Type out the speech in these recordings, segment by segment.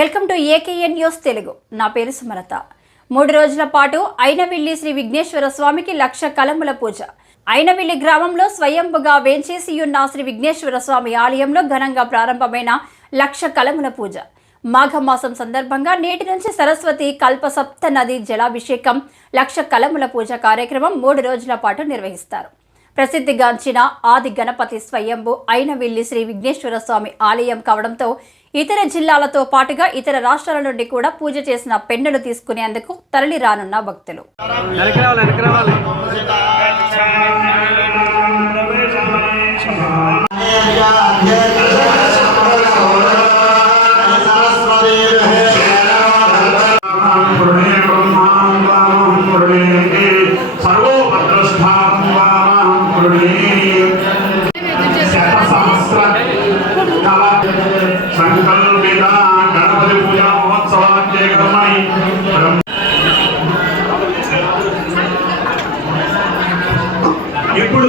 Welcome to AKN news Telugu. నా పేరు సుమలత. 3 రోజుల పాటు ఐనవిల్లి శ్రీ విఘ్నేశ్వర స్వామికి 1,00,000 కలముల పూజ. ఐనవిల్లి గ్రామంలో స్వయంభుగా వేంచేసి ఉన్న శ్రీ విఘ్నేశ్వర స్వామి ఆలయంలో ఘనంగా ప్రారంభమైన 1,00,000 కలముల పూజ. మాఘమాసం సందర్భంగా నేటి నుంచి సరస్వతి కల్పసప్త నది జలాభిషేకం 1,00,000 కలముల పూజ కార్యక్రమం 3 రోజుల పాటు నిర్వహిస్తారు. ప్రసిద్ధిగాంచిన ఆది గణపతి స్వయంభు ఐనవిల్లి శ్రీ విఘ్నేశ్వర స్వామి ఆలయం కావడంతో ఇతర జిల్లాలతో పాటుగా ఇతర రాష్ట్రాల నుండి కూడా పూజ చేసిన పెన్నులు తీసుకునేందుకు తరలి రానున్న భక్తులు. ఇప్పుడు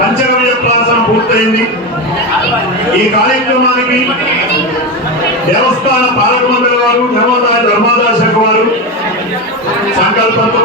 పంచగవ్య ప్రాసనం పూర్తయింది. ఈ కార్యక్రమానికి దేవస్థాన పాలక మండలి వారు, దేవాదాయ ధర్మాదాయ శాఖ వారు సంకల్పంతో